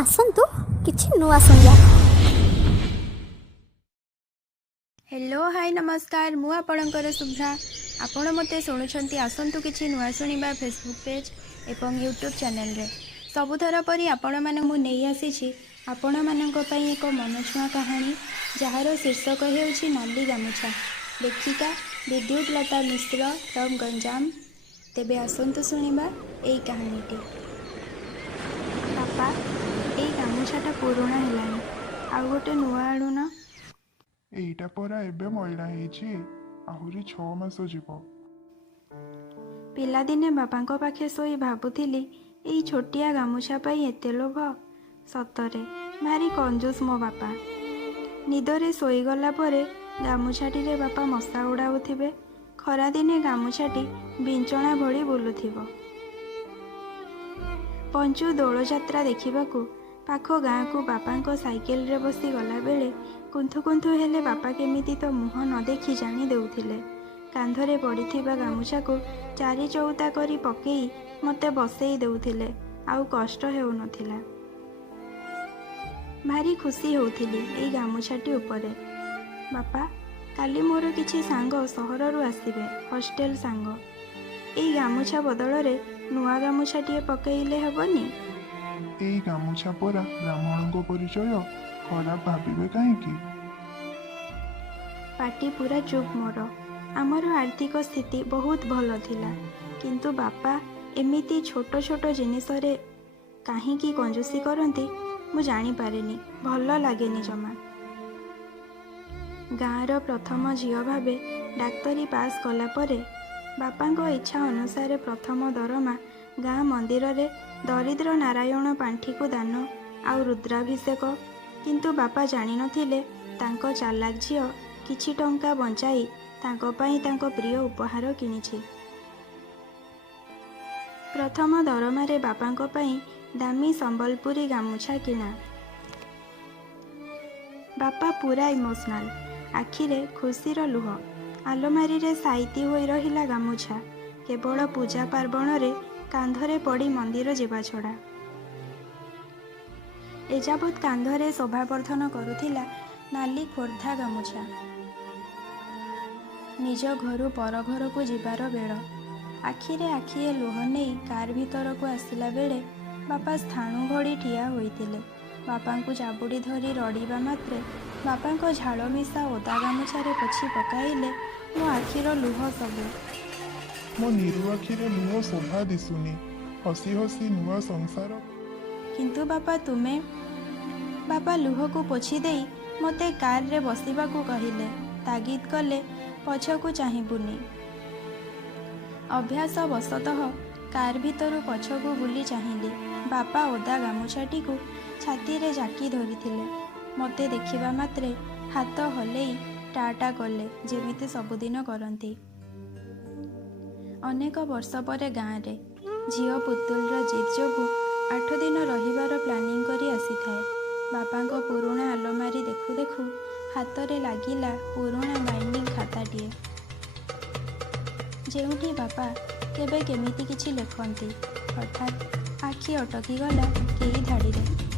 आसतु किछि नुआ सुनिया। हेलो हाय नमस्कार मु आपणकर शुभ्रा आपण मते शुणुंट आसतु किछि नुआ शुणा फेसबुक पेज एवं यूट्यूब चैनल रे सबुथर परी आपण माने मु नहीं आसी आपण मानक पई एक मनछुआ कहानी जार शीर्षक हेउछि नाली गामुछा। लेखिका विद्युत लता मिश्र फ्रॉम गंजाम। तेबे आसतु शुणिबा एई कहानीटी। पापा एई गामुछाटा पुराणा हेलानी आ गोटे नुआ आणुन। एईटा परा एबे मैला ହେଇଛି आहुरी 6 मास जीव। पिलादिने बापांको पाखे सोई भाबुथिली एई छोटिया गामुछा पाई एते लोभ। सतरे भारी कंजूस मो बापा। निदरे सोईगला परे गामुछाटी रे बापा मशा उड़ाउथिबे। खरा दिने गामुछाटी बिंचणा भଳି बुलुथिबो। पंचु दोल यात्रा देखिबाकू पाख गाँ को बापांको साइकेल रे बसी गला बेले कुंथु कुंथु हेले बापा केमिति तो मुह न देखि जानी देउथिले। कांधरे पड़िथिबा गामुछा को चारि चौता करी पकेई मते बसेई देउथिले। आउ कष्ट हेउ नथिला। भारी खुशी होउथिली एई गामुछाटी उपरे। बापा काली मोर किछि सांग सहररु आसिबे हॉस्टेल सांग। एई गामुछा बदलरे नुआ गामुछाटिए पकेइले हेबनी। एई गामुछा परा ब्राह्मणको परिचय खराब भाबिबे काहेकि। पाटी पूरा चुप मोर। आमर आर्थिक स्थिति बहुत भल थिला किंतु बापा एमिति छोट छोट जिनिसरे काहींकी कंजूसी करती मु जानी पारेनी। भल लागेनी जमा। गाँर प्रथम झियो भावे डाक्तरी पास कला परे बापांको इच्छा अनुसार प्रथम दरमा गाँ मंदिर रे दरिद्र नारायण पांठी को दान आउ रुद्राभिषेक। किंतु बापा जानी नथिले तांको चालाक झियो किछि टंका बंचाई तांको पाई तांको प्रिय उपहार किनिछि। प्रथम दरमारे बापांको पाई दामी संबलपुरी गामुछा किणा। बापा पूरा इमोशनाल। आखिरे खुशीर लुह। आलमारी रे साइती होई रहिला गामुछा केवल पूजा पार्वण रे कांधरे पड़ी मंदिर जेबा छड़ा। एजाबत कांधरे शोभावर्धन करुथिला नाली खोर्धा गामुछा। निज घरु पर घर को जिबार बेड़ आखिरे आखिए लुह नहीं कार भीतर को आसिला बेले बापा स्थाणु घड़ी ठिया होइतिले। बापांकु जाबुड़ी धरी रड़िबा मात्रे बापांको झाड़ मिशा ओदा गामुछारे पोछि पकाइले मो आखिर लुह सबु। मो निरु आखिरे लुह शोभा दिसुनी। हसी हसी नुआ संसार। किंतु बापा तुमे। बापा लुह को पोछि देई मते कार रे बसिबाकू कहिले। तागिद कले पछकू चाहिबुनी। अभ्यास वशतः कार भीतर पछकू बुली चाहिली। बापा ओदा गामुछाटी को छाती रे जाकी धरिथिले। मते देखिबा मात्रे हाथ हलेई टाटा कले जेमिति सबुदिन करंती। अनेक वर्ष परे गाँ रे झियो पुतुलर जिद जोगु 8 दिन रहिबार प्लानिंग करी आसी थाए। बापांको पुरुणा आलमारी देखु देखु हाथ रे लागिला पुरुणा बाइंडिंग खाताटिए जेउठी बापा केबे केमिति किछि लेखंती। हठात आखि अटकी गला केही धाड़ी रे।